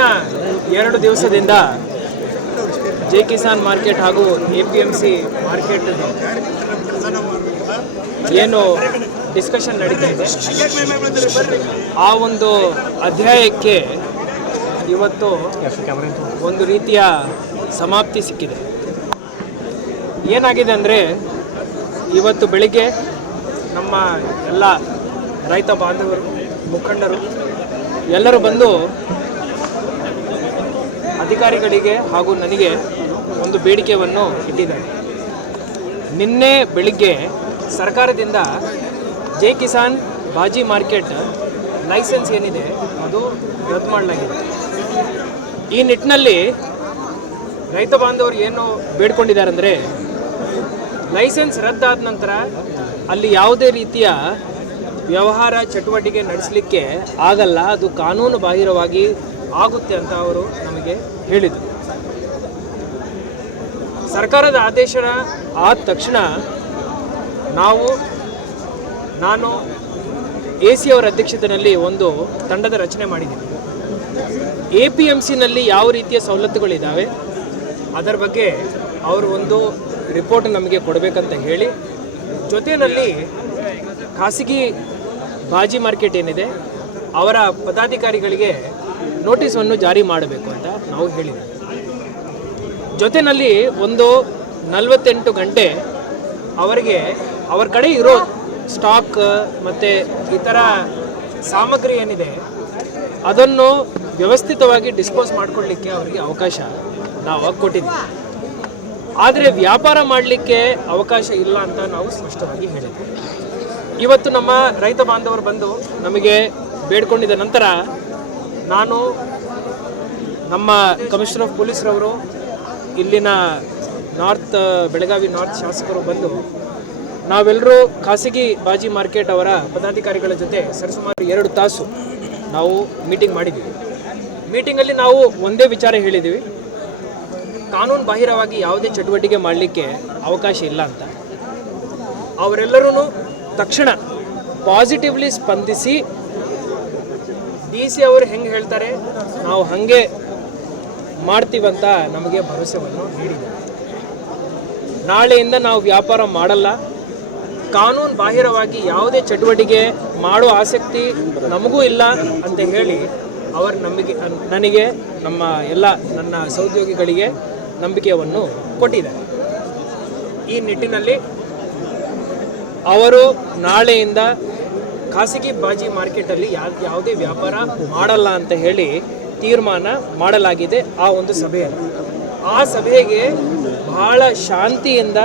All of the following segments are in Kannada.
ಹಿಂದಿನ ಎರಡು ದಿವಸದಿಂದ ಜೆ ಕಿಸಾನ್ ಮಾರ್ಕೆಟ್ ಹಾಗೂ A P M C market ಏನು ಡಿಸ್ಕಷನ್ ನಡೀತಾ ಇದೆ. ಆ ಒಂದು ಅಧ್ಯಾಯಕ್ಕೆ ಇವತ್ತು ಒಂದು ರೀತಿಯ ಸಮಾಪ್ತಿ ಸಿಕ್ಕಿದೆ. ಏನಾಗಿದೆ ಅಂದರೆ ಇವತ್ತು ಬೆಳಿಗ್ಗೆ ನಮ್ಮ ಎಲ್ಲ ರೈತ ಬಾಂಧವರು, ಮುಖಂಡರು ಎಲ್ಲರೂ ಬಂದು ಅಧಿಕಾರಿಗಳಿಗೆ ಹಾಗೂ ನನಗೆ ಒಂದು ಬೇಡಿಕೆಯನ್ನು ಇಟ್ಟಿದ್ದಾರೆ. ನಿನ್ನೆ ಬೆಳಿಗ್ಗೆ ಸರ್ಕಾರದಿಂದ ಜೈ ಕಿಸಾನ್ ಬಾಜಿ ಮಾರ್ಕೆಟ್ ಲೈಸೆನ್ಸ್ ಏನಿದೆ ಅದು ರದ್ದು ಮಾಡಲಾಗಿದೆ. ಈ ನಿಟ್ಟಿನಲ್ಲಿ ರೈತ ಬಾಂಧವರು ಏನು ಬೇಡ್ಕೊಂಡಿದ್ದಾರೆ ಅಂದರೆ ಲೈಸೆನ್ಸ್ ರದ್ದಾದ ನಂತರ ಅಲ್ಲಿ ಯಾವುದೇ ರೀತಿಯ ವ್ಯವಹಾರ ಚಟುವಟಿಕೆ ನಡೆಸಲಿಕ್ಕೆ ಆಗಲ್ಲ, ಅದು ಕಾನೂನು ಬಾಹಿರವಾಗಿ ಆಗುತ್ತೆ ಅಂತ ಅವರು ನಮಗೆ ಹೇಳಿದರು ಸರ್ಕಾರದ ಆದೇಶ ಆದ ತಕ್ಷಣ ನಾವು, ನಾನು ಎ ಸಿ ಅವರ ಅಧ್ಯಕ್ಷತೆಯಲ್ಲಿ ಒಂದು ತಂಡದ ರಚನೆ ಮಾಡಿದ್ದೀವಿ. ಎ ಪಿ ಎಂ ಸಿನಲ್ಲಿ ಯಾವ ರೀತಿಯ ಸವಲತ್ತುಗಳಿದ್ದಾವೆ, ಅದರ ಬಗ್ಗೆ ಅವರು ಒಂದು ರಿಪೋರ್ಟ್ ನಮಗೆ ಕೊಡಬೇಕಂತ ಹೇಳಿ, ಜೊತೆಯಲ್ಲಿ ಖಾಸಗಿ ಬಾಜಿ ಮಾರ್ಕೆಟ್ ಏನಿದೆ, ಅವರ ಪದಾಧಿಕಾರಿಗಳಿಗೆ ನೋಟಿಸನ್ನು ಜಾರಿ ಮಾಡಬೇಕು ಅಂತ ನಾವು ಹೇಳಿದೆ ಜೊತೆಯಲ್ಲಿ ಒಂದು ನಲವತ್ತೆಂಟು ಗಂಟೆ ಅವರಿಗೆ ಅವರ ಕಡೆ ಇರೋ ಸ್ಟಾಕ್ ಮತ್ತು ಇತರ ಸಾಮಗ್ರಿ ಏನಿದೆ, ಅದನ್ನು ವ್ಯವಸ್ಥಿತವಾಗಿ ಡಿಸ್ಪೋಸ್ ಮಾಡಿಕೊಳ್ಳಿಕ್ಕೆ ಅವರಿಗೆ ಅವಕಾಶ ನಾವು ಕೊಟ್ಟಿದ್ದೀವಿ. ಆದರೆ ವ್ಯಾಪಾರ ಮಾಡಲಿಕ್ಕೆ ಅವಕಾಶ ಇಲ್ಲ ಅಂತ ನಾವು ಸ್ಪಷ್ಟವಾಗಿ ಹೇಳಿದ್ವಿ. ಇವತ್ತು ನಮ್ಮ ರೈತ ಬಾಂಧವರು ಬಂದು ನಮಗೆ ಬೇಡ್ಕೊಂಡಿದ್ದ ನಂತರ ನಾನು ನಮ್ಮ ಕಮಿಷನರ್ ಆಫ್ ಪೊಲೀಸ್ರವರು ಇಲ್ಲಿನ ನಾರ್ತ್, ಬೆಳಗಾವಿ ನಾರ್ತ್ ಶಾಸಕರು ಬಂದು ನಾವೆಲ್ಲರೂ ಖಾಸಗಿ ಬಾಜಿ ಮಾರ್ಕೆಟ್ ಅವರ ಪದಾಧಿಕಾರಿಗಳ ಜೊತೆ ಸರಿಸುಮಾರು ಎರಡು ತಾಸು ನಾವು ಮೀಟಿಂಗ್ ಮಾಡಿದ್ದೀವಿ ಮೀಟಿಂಗಲ್ಲಿ ನಾವು ಒಂದೇ ವಿಚಾರ ಹೇಳಿದ್ದೀವಿ ಕಾನೂನು ಬಾಹಿರವಾಗಿ ಯಾವುದೇ ಚಟುವಟಿಕೆ ಮಾಡಲಿಕ್ಕೆ ಅವಕಾಶ ಇಲ್ಲ ಅಂತ. ಅವರೆಲ್ಲರೂ ತಕ್ಷಣ ಪಾಸಿಟಿವ್ಲಿ ಸ್ಪಂದಿಸಿ ಡಿ ಸಿ ಅವರು ಹೆಂಗೆ ಹೇಳ್ತಾರೆ, ನಾವು ಹಾಗೆ ಮಾಡ್ತೀವಂತ ನಮಗೆ ಭರವಸೆಯನ್ನು ನೀಡಿದೆ. ನಾಳೆಯಿಂದ ನಾವು ವ್ಯಾಪಾರ ಮಾಡಲ್ಲ. ಕಾನೂನು ಬಾಹಿರವಾಗಿ ಯಾವುದೇ ಚಟುವಟಿಕೆ ಮಾಡೋ ಆಸಕ್ತಿ ನಮಗೂ ಇಲ್ಲ ಅಂತ ಹೇಳಿ ಅವರು ನಮಗೆ, ನನಗೆ, ನಮ್ಮ ಎಲ್ಲ ನನ್ನ ಸಹೋದ್ಯೋಗಿಗಳಿಗೆ ನಂಬಿಕೆಯನ್ನು ಕೊಟ್ಟಿದ್ದಾರೆ. ಈ ನಿಟ್ಟಿನಲ್ಲಿ ಅವರು ನಾಳೆಯಿಂದ ಖಾಸಗಿ ಬಾಜಿ ಮಾರ್ಕೆಟಲ್ಲಿ ಯಾವ ಯಾವುದೇ ವ್ಯಾಪಾರ ಮಾಡಲ್ಲ ಅಂತ ಹೇಳಿ ತೀರ್ಮಾನ ಮಾಡಲಾಗಿದೆ ಆ ಒಂದು ಸಭೆಯಲ್ಲಿ. ಆ ಸಭೆಗೆ ಬಹಳ ಶಾಂತಿಯಿಂದ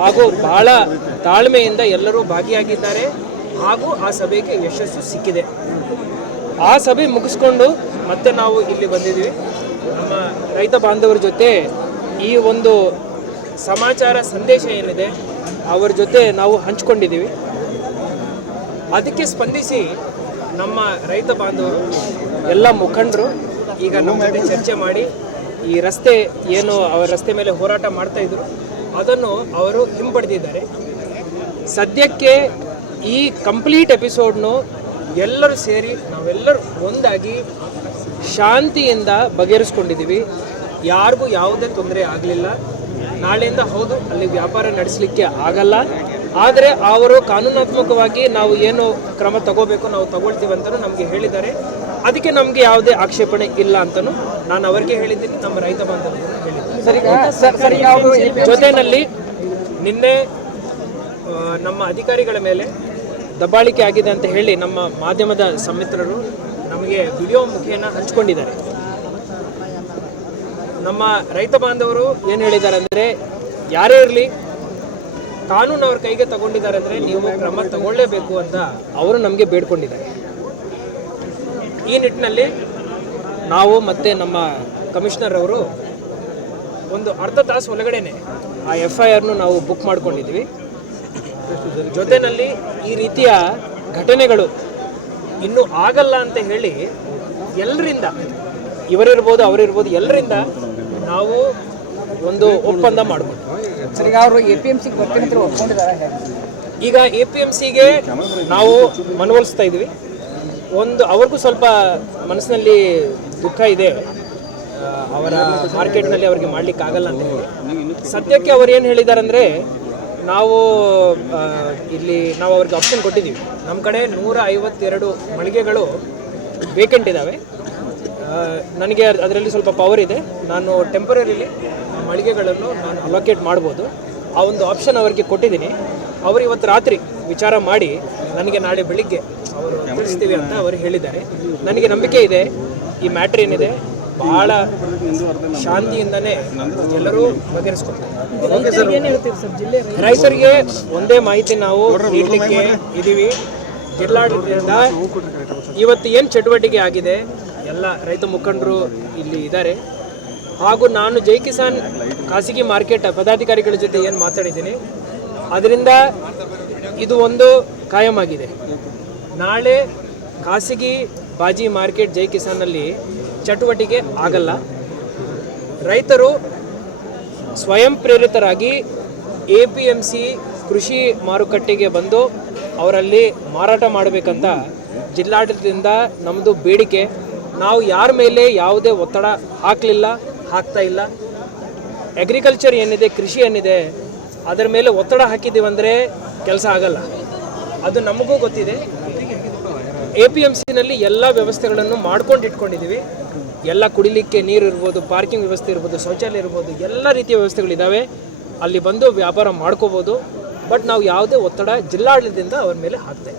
ಹಾಗೂ ಬಹಳ ತಾಳ್ಮೆಯಿಂದ ಎಲ್ಲರೂ ಭಾಗಿಯಾಗಿದ್ದಾರೆ ಹಾಗೂ ಆ ಸಭೆಗೆ ಯಶಸ್ಸು ಸಿಕ್ಕಿದೆ. ಆ ಸಭೆ ಮುಗಿಸ್ಕೊಂಡು ಮತ್ತೆ ನಾವು ಇಲ್ಲಿ ಬಂದಿದ್ದೀವಿ. ನಮ್ಮ ರೈತ ಬಾಂಧವರ ಜೊತೆ ಈ ಒಂದು ಸಮಾಚಾರ ಸಂದೇಶ ಏನಿದೆ ಅವರ ಜೊತೆ ನಾವು ಹಂಚ್ಕೊಂಡಿದ್ದೀವಿ. ಅದಕ್ಕೆ ಸ್ಪಂದಿಸಿ ನಮ್ಮ ರೈತ ಬಾಂಧವರು ಎಲ್ಲ ಮುಖಂಡರು ಈಗ ನಮ್ಮ ಜೊತೆ ಚರ್ಚೆ ಮಾಡಿ ಈ ರಸ್ತೆ ಏನು ಅವರ ರಸ್ತೆ ಮೇಲೆ ಹೋರಾಟ ಮಾಡ್ತಾ ಇದ್ರು, ಅದನ್ನು ಅವರು ಹಿಂಪಡೆದಿದ್ದಾರೆ. ಸದ್ಯಕ್ಕೆ ಈ ಕಂಪ್ಲೀಟ್ ಎಪಿಸೋಡ್ನು ಎಲ್ಲರೂ ಸೇರಿ ನಾವೆಲ್ಲರೂ ಒಂದಾಗಿ ಶಾಂತಿಯಿಂದ ಬಗೆಹರಿಸ್ಕೊಂಡಿದ್ದೀವಿ. ಯಾರಿಗೂ ಯಾವುದೇ ತೊಂದರೆ ಆಗಲಿಲ್ಲ. ನಾಳೆಯಿಂದ ಹೌದು, ಅಲ್ಲಿ ವ್ಯಾಪಾರ ನಡೆಸಲಿಕ್ಕೆ ಆಗಲ್ಲ. ಆದರೆ ಅವರು ಕಾನೂನಾತ್ಮಕವಾಗಿ ನಾವು ಏನು ಕ್ರಮ ತಗೋಬೇಕು, ನಾವು ತಗೊಳ್ತೀವಿ ಅಂತಲೂ ನಮಗೆ ಹೇಳಿದ್ದಾರೆ. ಅದಕ್ಕೆ ನಮಗೆ ಯಾವುದೇ ಆಕ್ಷೇಪಣೆ ಇಲ್ಲ ಅಂತಲೂ ನಾನು ಅವರಿಗೆ ಹೇಳಿದ್ದೀನಿ ನಮ್ಮ ರೈತ ಬಾಂಧವರು ಹೇಳಿದ್ದೀನಿ. ಜೊತೆಯಲ್ಲಿ ನಿನ್ನೆ ನಮ್ಮ ಅಧಿಕಾರಿಗಳ ಮೇಲೆ ದಬ್ಬಾಳಿಕೆ ಆಗಿದೆ ಅಂತ ಹೇಳಿ ನಮ್ಮ ಮಾಧ್ಯಮದ ಸಮಿತ್ರರು ನಮಗೆ ವಿಡಿಯೋ ಮುಖೇನ ಹಂಚ್ಕೊಂಡಿದ್ದಾರೆ. ನಮ್ಮ ರೈತ ಬಾಂಧವರು ಏನು ಹೇಳಿದ್ದಾರೆ ಅಂದರೆ ಯಾರೇ ಇರಲಿ ಕಾನೂನು ಅವ್ರ ಕೈಗೆ ತಗೊಂಡಿದ್ದಾರೆ ಅಂದರೆ ನೀವು ಕ್ರಮ ತಗೊಳ್ಳೇಬೇಕು ಅಂತ ಅವರು ನಮಗೆ ಬೇಡ್ಕೊಂಡಿದ್ದಾರೆ. ಈ ನಿಟ್ಟಿನಲ್ಲಿ ನಾವು ಮತ್ತೆ ನಮ್ಮ ಕಮಿಷನರ್ ಅವರು ಒಂದು ಅರ್ಧ ತಾಸು ಒಳಗಡೆನೆ ಆ ಎಫ್ ಐ ಆರ್ನು ನಾವು ಬುಕ್ ಮಾಡ್ಕೊಂಡಿದ್ವಿ ಜೊತೆಯಲ್ಲಿ ಈ ರೀತಿಯ ಘಟನೆಗಳು ಇನ್ನೂ ಆಗಲ್ಲ ಅಂತ ಹೇಳಿ ಎಲ್ಲರಿಂದ ಇವರಿರ್ಬೋದು ಅವರಿರ್ಬೋದು ಎಲ್ಲರಿಂದ ನಾವು ಒಂದು ಒಪ್ಪಂದ ಮಾಡ್ಬೋದು ಅವರು ಎ ಪಿ ಎಂ ಸಿಗೆ ಬರ್ತೀನಿ ಈಗ ಎ ಪಿ ಎಂ ಸಿಗೆ ನಾವು ಮನವೊಲಿಸ್ತಾ ಇದ್ವಿ ಒಂದು ಅವ್ರಿಗೂ ಸ್ವಲ್ಪ ಮನಸ್ಸಿನಲ್ಲಿ ದುಃಖ ಇದೆ. ಅವರ ಮಾರ್ಕೆಟ್ನಲ್ಲಿ ಅವರಿಗೆ ಮಾಡ್ಲಿಕ್ಕೆ ಆಗಲ್ಲ ಅಂತ ಹೇಳಿ. ಸದ್ಯಕ್ಕೆ ಅವ್ರು ಏನು ಹೇಳಿದ್ದಾರೆ ಅಂದರೆ ನಾವು ಇಲ್ಲಿ ನಾವು ಅವ್ರಿಗೆ ಆಪ್ಷನ್ ಕೊಟ್ಟಿದ್ದೀವಿ. ನಮ್ಮ ಕಡೆ ನೂರ ಐವತ್ತೆರಡು ಮಳಿಗೆಗಳು ವೇಕೆಂಟ್ ಇದ್ದಾವೆ ನನಗೆ ಅದರಲ್ಲಿ ಸ್ವಲ್ಪ ಪವರ್ ಇದೆ. ನಾನು ಟೆಂಪರರಿಲಿ ಮಳಿಗೆಗಳನ್ನು ನಾನು ಅಲೋಕೇಟ್ ಮಾಡ್ಬೋದು. ಆ ಒಂದು ಆಪ್ಷನ್ ಅವರಿಗೆ ಕೊಟ್ಟಿದ್ದೀನಿ. ಅವರು ಇವತ್ತು ರಾತ್ರಿ ವಿಚಾರ ಮಾಡಿ ನನಗೆ ನಾಳೆ ಬೆಳಿಗ್ಗೆ ಅವರು ತಿಳಿಸ್ತೀವಿ ಅಂತ ಅವರು ಹೇಳಿದ್ದಾರೆ. ನನಗೆ ನಂಬಿಕೆ ಇದೆ. ಈ ಮ್ಯಾಟ್ರ್ ಏನಿದೆ, ಬಹಳ ಶಾಂತಿಯಿಂದನೇ ಎಲ್ಲರೂ ಬಗೆಹರಿಸ್ಕೊಳ್ತಾರೆ. ರೈತರಿಗೆ ಒಂದೇ ಮಾಹಿತಿ ನಾವು ನೀಡಲಿಕ್ಕೆ ಇದ್ದೀವಿ. ಜಿಲ್ಲಾಡಳಿತದಿಂದ ಇವತ್ತು ಏನು ಚಟುವಟಿಕೆ ಆಗಿದೆ, ಎಲ್ಲ ರೈತ ಮುಖಂಡರು ಇಲ್ಲಿ ಇದ್ದಾರೆ. ಹಾಗೂ ನಾನು ಜೈ ಕಿಸಾನ್ ಖಾಸಗಿ ಮಾರ್ಕೆಟ್ ಪದಾಧಿಕಾರಿಗಳ ಜೊತೆ ಏನು ಮಾತಾಡಿದ್ದೀನಿ, ಅದರಿಂದ ಇದು ಒಂದು ಕಾಯಂ ಆಗಿದೆ ನಾಳೆ ಖಾಸಗಿ ಬಾಜಿ ಮಾರ್ಕೆಟ್ ಜೈ ಕಿಸಾನಲ್ಲಿ ಚಟುವಟಿಕೆ ಆಗಲ್ಲ. ರೈತರು ಸ್ವಯಂ ಪ್ರೇರಿತರಾಗಿ ಎ ಪಿ ಎಂ ಸಿ ಕೃಷಿ ಮಾರುಕಟ್ಟೆಗೆ ಬಂದು ಅವರಲ್ಲಿ ಮಾರಾಟ ಮಾಡಬೇಕಂತ ಜಿಲ್ಲಾಡಳಿತದಿಂದ ನಮ್ಮದು ಬೇಡಿಕೆ. ನಾವು ಯಾರ ಮೇಲೆ ಯಾವುದೇ ಒತ್ತಡ ಹಾಕಲಿಲ್ಲ, ಹಾಕ್ತಾ ಇಲ್ಲ. ಅಗ್ರಿಕಲ್ಚರ್ ಏನಿದೆ, ಕೃಷಿ ಏನಿದೆ, ಅದರ ಮೇಲೆ ಒತ್ತಡ ಹಾಕಿದ್ದೀವಂದರೆ ಕೆಲಸ ಆಗಲ್ಲ. ಅದು ನಮಗೂ ಗೊತ್ತಿದೆ. ಎ ಪಿ ಎಂ ಸಿನಲ್ಲಿ ಎಲ್ಲ ವ್ಯವಸ್ಥೆಗಳನ್ನು ಮಾಡ್ಕೊಂಡು ಇಟ್ಕೊಂಡಿದ್ದೀವಿ. ಎಲ್ಲ ಕುಡಿಲಿಕ್ಕೆ ನೀರು ಇರ್ಬೋದು, ಪಾರ್ಕಿಂಗ್ ವ್ಯವಸ್ಥೆ ಇರ್ಬೋದು, ಶೌಚಾಲಯ ಇರ್ಬೋದು, ಎಲ್ಲ ರೀತಿಯ ವ್ಯವಸ್ಥೆಗಳಿದ್ದಾವೆ. ಅಲ್ಲಿ ಬಂದು ವ್ಯಾಪಾರ ಮಾಡ್ಕೋಬೋದು. ಬಟ್ ನಾವು ಯಾವುದೇ ಒತ್ತಡ ಜಿಲ್ಲಾಡಳಿತದಿಂದ ಅವ್ರ ಮೇಲೆ ಹಾಕ್ತೇವೆ.